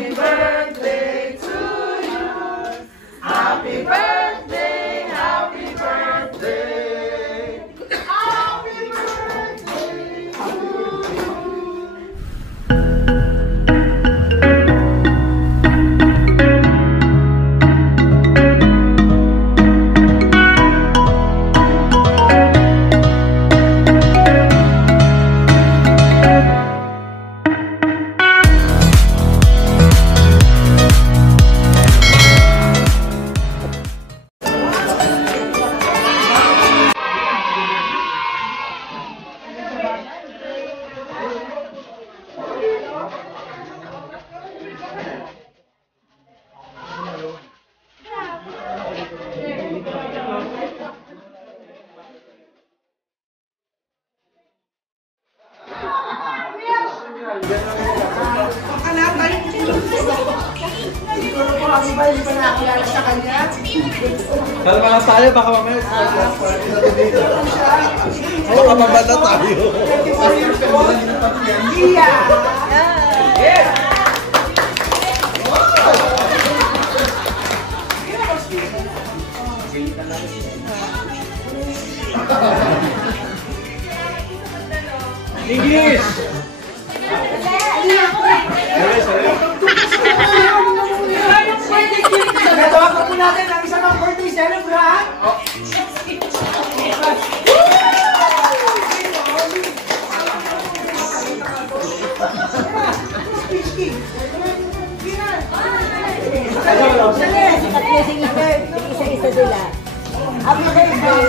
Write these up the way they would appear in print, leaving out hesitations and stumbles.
Happy birthday to you. Happy birthday, happy birthday. Happy birthday to you. Kalma tayo, baka mamaya baka mabata tayo. English! Natawagan po natin ang isa ng birthday celebrant. Isa-isa sila. Happy birthday!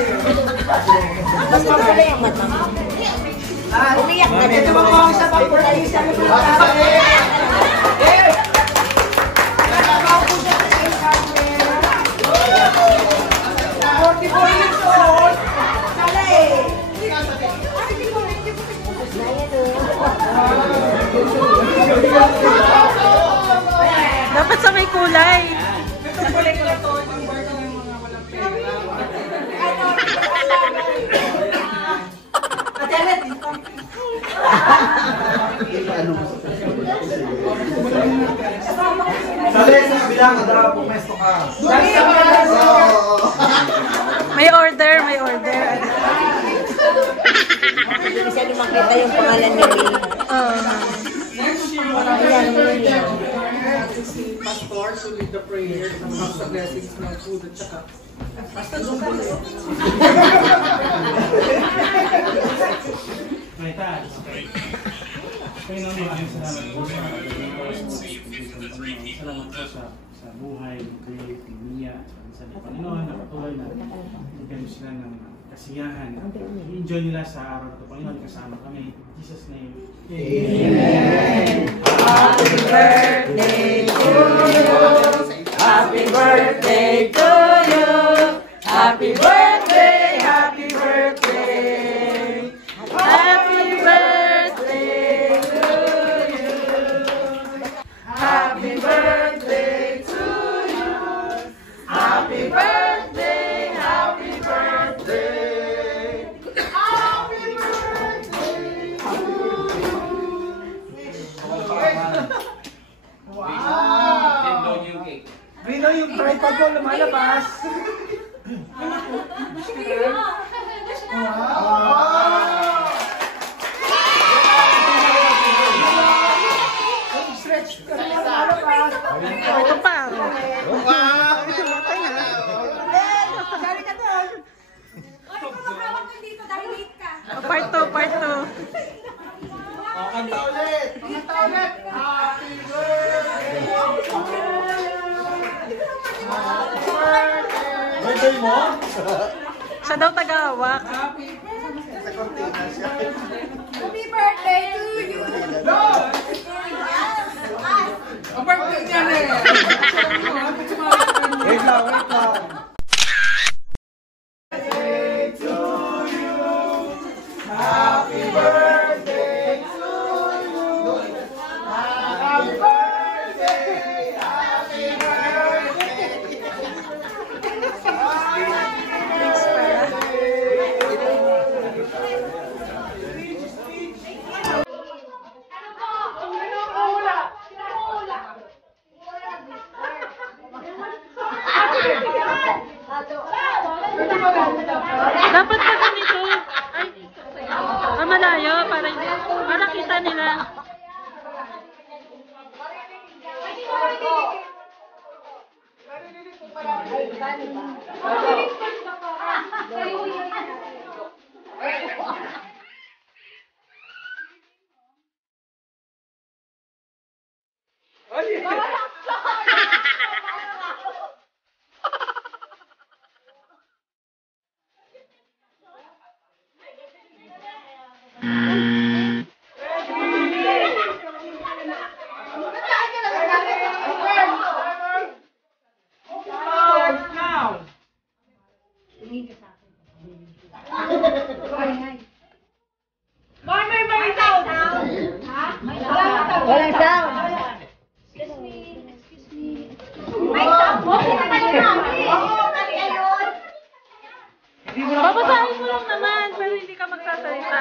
Basta tuloy ang mata. Umiyak na dito. Ito mga isa pang birthday celebrant. Dapat sa may kulay. Sabi sa bilang, adara po mesto ka. May order, may order. Hindi siya makita yung pangalan ni Ray. Si Pastor to lead the prayer ng mga blessings ng food at saka Pastor Zumba. May taas. Panginoon, maraming salamat po sa buhay ng Dave, ni Mia, sa Panginoon, na patuloy na bigyan sila ng kasiyahan. I-enjoy nila sa araw ito. Panginoon, kasama kami. In Jesus' name. Amen. Happy birthday to you. Happy birthday to you. Happy birthday, happy birthday. Happy birthday to you. Happy birthday to you. Happy birthday, happy birthday. Happy birthday to you. Wow! Vino yung tripod ko lumalabas. Stretch ka na lumalabas. Ito pa. Dali ka doon. Part 2, part 2. Kanta ulit! Kanta ulit. Happy birthday. Birthday mo? Siya daw taga-hawak. Happy birthday to you! No! Ang birthday niya na eh. Wait lang, wait lang. Happy birthday to you. Happy birthday. Happy birthday. Walang sound. Babasahin mo lang naman, pero hindi ka magsasalita.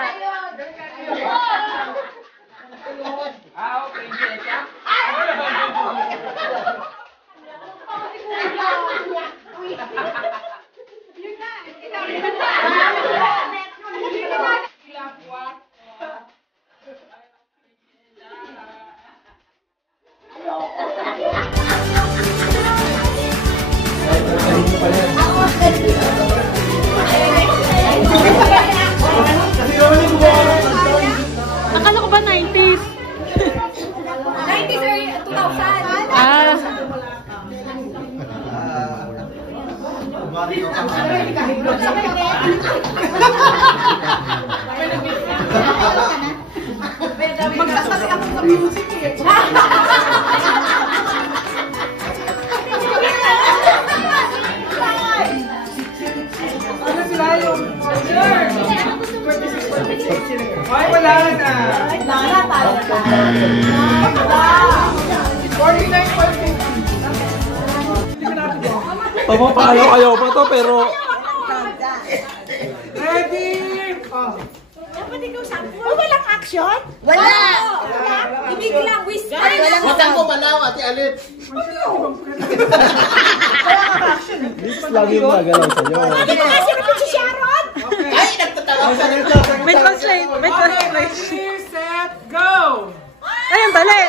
Akala ko ba 90s? 90s or 2000? Ah, Magsasabi ako sa music eh. Ano sila yung... Ay, wala na. Lara, talo ka. 49.50. Pamapalo kayo pa to pero Ready? Oh. Dapat ikaw sa... Oh, walang action? Wala! Hindi ko lang whisper. Matang ko malaw, Ate Alit. Lagi mo nagalaw sa'yo. Hindi ko kasi naman si Sharon. Ay, nagtatawag sa nito. may translate, may translation. Ready, set, go! Ayun, dali!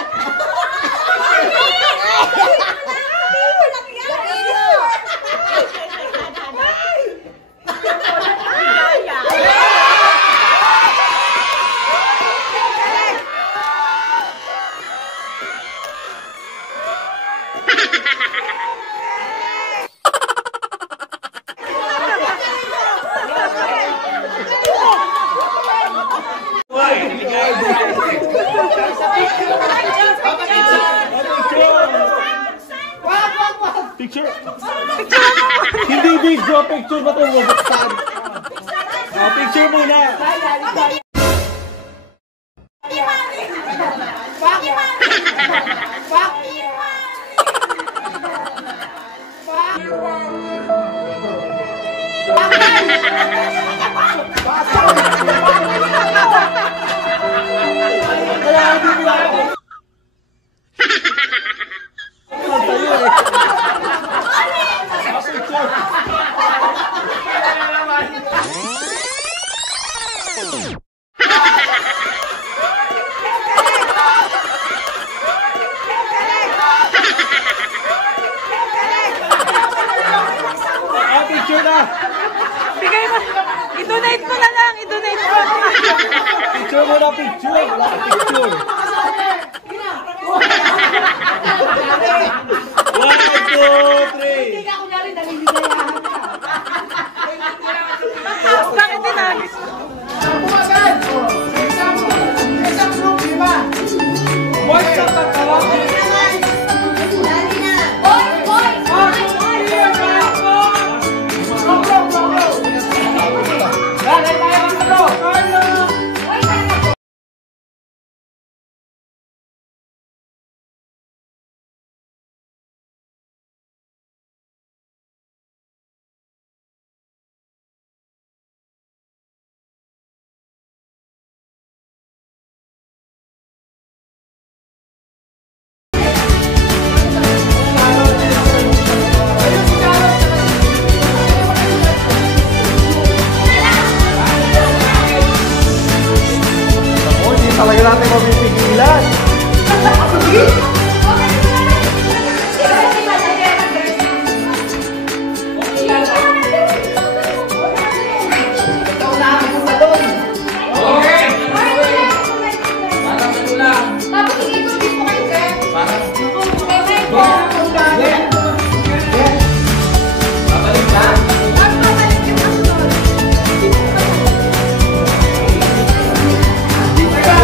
Walang yan. Picture. Hindi video, picture ba ito? Picture muna.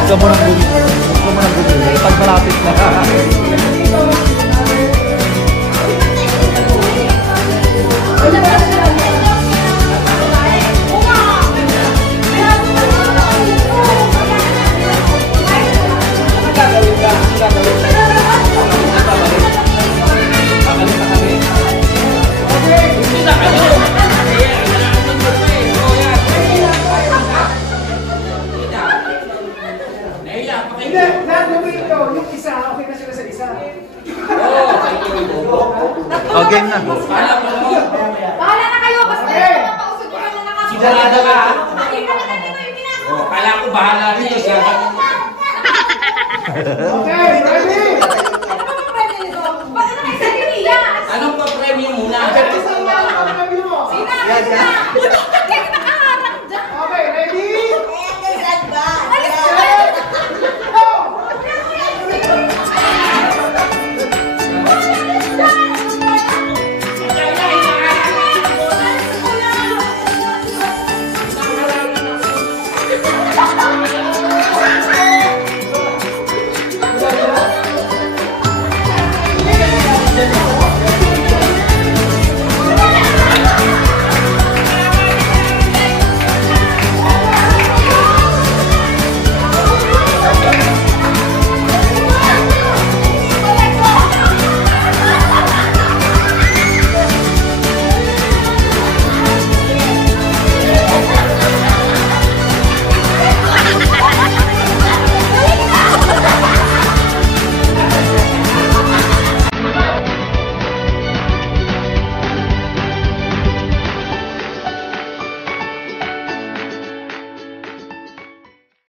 ka mo nang bumili. Huwag ka mo nang bumili. Pag malapit na. Okay na. Bahala na kayo, basta makausap ko na nakakita. Sigurado ka? Nakita na dito yung pinasok. Kala ko bahala niya. Okay,